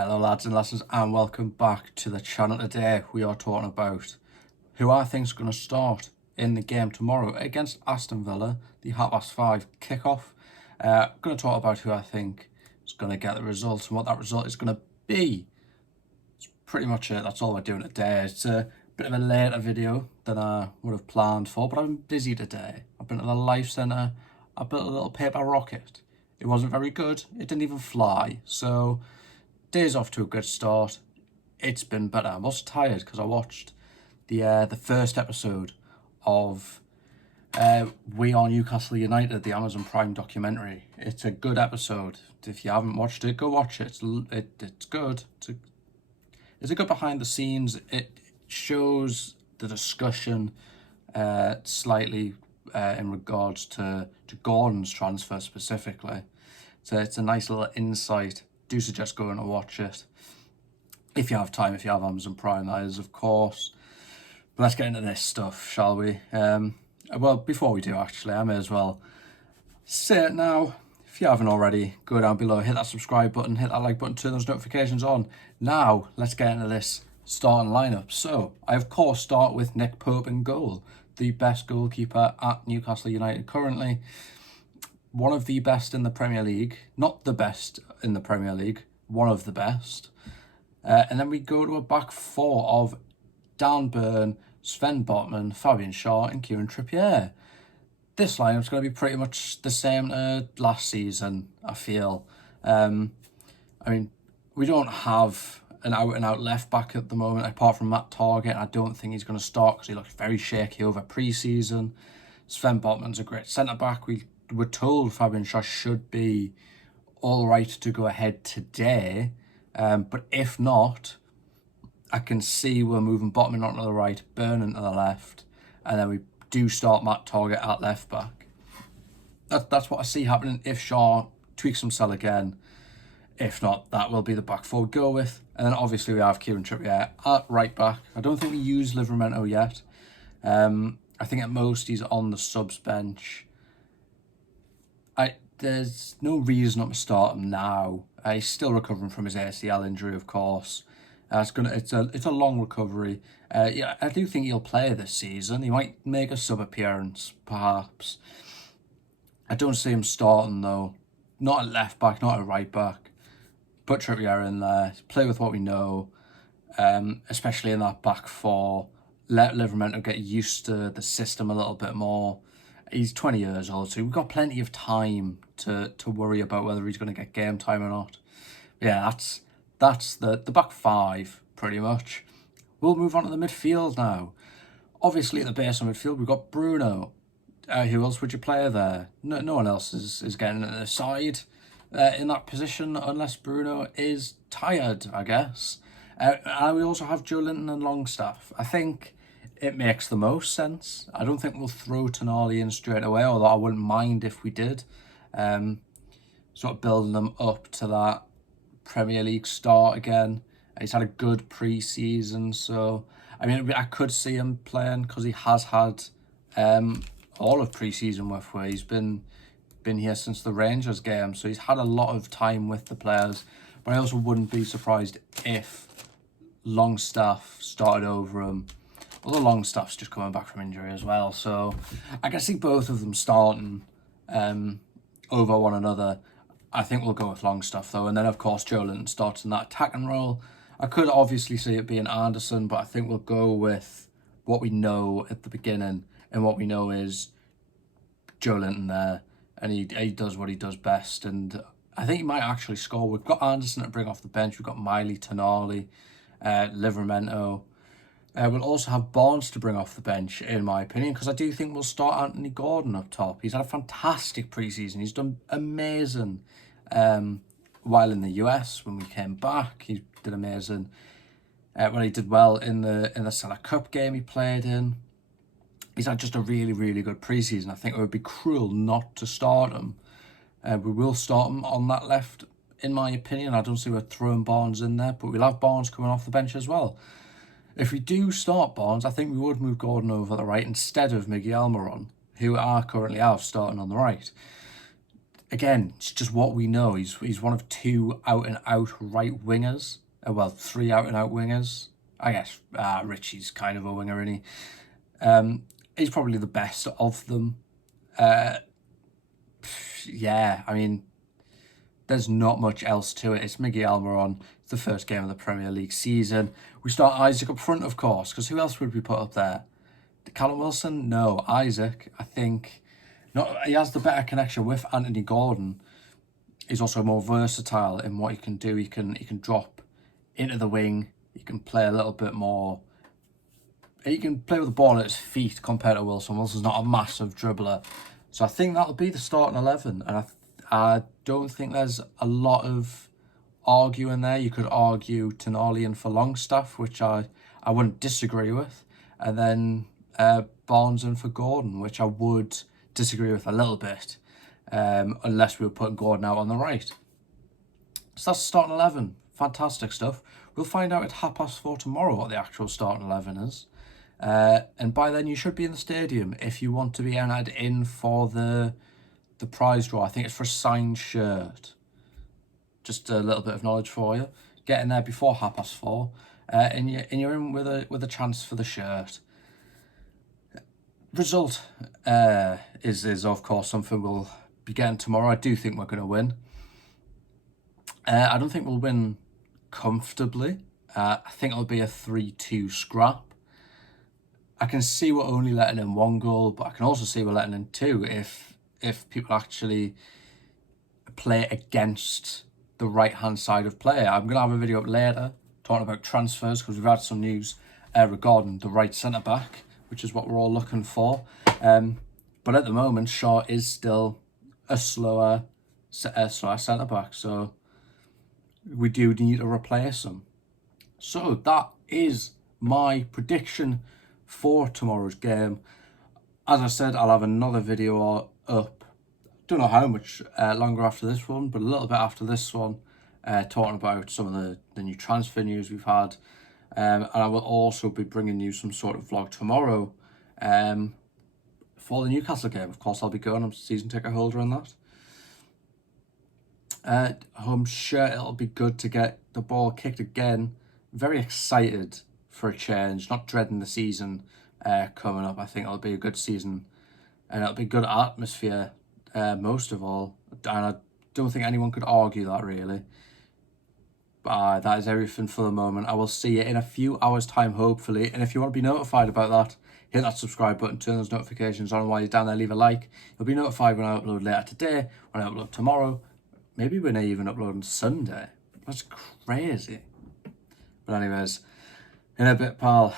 Hello lads and lasses and welcome back to the channel. Today we are talking about who I think is going to start in the game tomorrow against Aston Villa, the 5:30 kickoff. I'm going to talk about who I think is going to get the result and what that result is going to be. It's pretty much it. That's all we're doing today. It's a bit of a later video than I would have planned for, but I'm busy today. I've been to the Life Centre. I built a little paper rocket. It wasn't very good. It didn't even fly. So day's off to a good start. It's been better. I'm also tired because I watched the first episode of We Are Newcastle United, the Amazon Prime documentary. It's a good episode. If you haven't watched it, go watch it. It's good. It's a good behind the scenes. It shows the discussion slightly in regards to Gordon's transfer specifically. So it's a nice little insight. Do suggest going to watch it if you have time, if you have Amazon Prime, that is, of course. But let's get into this stuff, shall we? Well, before we do, actually, I may as well say it now. If you haven't already, go down below, hit that subscribe button, hit that like button, turn those notifications on. Now, let's get into this starting lineup. So, I of course start with Nick Pope in goal, the best goalkeeper at Newcastle United currently. One of the best in the Premier League, not the best in the Premier League, one of the best. And then we go to a back four of Dan Burn, Sven Botman, Fabian Schär and Kieran Trippier. This lineup's going to be pretty much the same last season, I feel. I mean, we don't have an out-and-out left-back at the moment, apart from Matt Targett. I don't think he's going to start because he looks very shaky over pre-season. Sven Botman's a great centre-back. We were told Fabian Schär should be all right to go ahead today, but if not, I can see we're moving Botman onto the right, Burn into the left, and then we do start Matt Targett at left back. That's what I see happening if Schär tweaks himself again. If not, that will be the back four we go with. And then obviously we have Kieran Trippier at right back. I don't think we use Livramento yet. I think at most he's on the subs bench. There's no reason not to start him now. He's still recovering from his ACL injury, of course. It's a long recovery. Yeah, I do think he'll play this season. He might make a sub appearance, perhaps. I don't see him starting though. Not at left back, not at right back. Put Trippier in there. Play with what we know, especially in that back four. Let Livramento get used to the system a little bit more. He's 20 years old, so we've got plenty of time to worry about whether he's going to get game time or not. Yeah, that's the back five, pretty much. We'll move on to the midfield now. Obviously, at the base of midfield, we've got Bruno. Who else would you play there? No one else is getting at the side in that position, unless Bruno is tired, I guess. And we also have Joe Linton and Longstaff. I think it makes the most sense. I don't think we'll throw Tonali in straight away, although I wouldn't mind if we did. Sort of building them up to that Premier League start again. He's had a good pre-season, so I mean, I could see him playing because he has had all of pre-season with where he's been here since the Rangers game, so he's had a lot of time with the players. But I also wouldn't be surprised if Longstaff started over him. Although Longstaff's just coming back from injury as well, so I can see both of them starting over one another. I think we'll go with Longstaff though, and then of course Joe Linton starts in that attacking role. I could obviously see it being Anderson, but I think we'll go with what we know at the beginning, and what we know is Joe Linton there, and he does what he does best, and I think he might actually score. We've got Anderson to bring off the bench. We've got Miley, Tonali, Livramento. We'll also have Barnes to bring off the bench, in my opinion, because I do think we'll start Anthony Gordon up top. He's had a fantastic pre-season. He's done amazing while in the US. When we came back, he did amazing. He did well in the Salah Cup game he played in. He's had just a really, really good pre-season. I think it would be cruel not to start him. We will start him on that left, in my opinion. I don't see we're throwing Barnes in there, but we'll have Barnes coming off the bench as well. If we do start Barnes, I think we would move Gordon over the right instead of Miguel Almiron, who I currently have starting on the right. again, it's just what we know. He's one of two out and out right wingers. Well, three out and out wingers. I guess Richie's kind of a winger, isn't he? He's probably the best of them. Yeah, I mean, there's not much else to it. It's Miguel Almiron. It's the first game of the Premier League season. We start Isaac up front, of course, because who else would we put up there? Callum Wilson? No. Isaac, I think. Not, he has the better connection with Anthony Gordon. He's also more versatile in what he can do. He can drop into the wing. He can play a little bit more. He can play with the ball at his feet compared to Wilson. Wilson's not a massive dribbler. So I think that'll be the starting 11. And I don't think there's a lot of arguing there. You could argue Tonali and for Longstaff, which I wouldn't disagree with. And then Barnes and for Gordon, which I would disagree with a little bit, unless we were putting Gordon out on the right. So that's the starting 11. Fantastic stuff. We'll find out at 4:30 tomorrow what the actual starting 11 is. And by then you should be in the stadium if you want to be entered in for the prize draw. I think it's for a signed shirt. Just a little bit of knowledge for you. Get in there before 4:30, and you're in with a chance for the shirt. Result is of course something we'll be getting tomorrow. I do think we're going to win. I don't think we'll win comfortably. I think it'll be a 3-2 scrap. I can see we're only letting in one goal, but I can also see we're letting in two if people actually play against the right-hand side of play. I'm going to have a video up later talking about transfers because we've had some news regarding the right centre-back, which is what we're all looking for. But at the moment, Shaw is still a slower centre-back, so we do need to replace him. So that is my prediction for tomorrow's game. As I said, I'll have another video up. Don't know how much longer after this one, but a little bit after this one, talking about some of the new transfer news we've had. And I will also be bringing you some sort of vlog tomorrow for the Newcastle game. Of course, I'll be going. I'm a season ticket holder on that. I'm sure it'll be good to get the ball kicked again. Very excited for a change, not dreading the season coming up. I think it'll be a good season and it'll be good atmosphere most of all. And I don't think anyone could argue that really. But that is everything for the moment. I will see you in a few hours time, hopefully. And if you want to be notified about that, hit that subscribe button, turn those notifications on. While you're down there, leave a like. You'll be notified when I upload later today, when I upload tomorrow. Maybe when I even upload on Sunday. That's crazy. But anyways, in a bit, pal.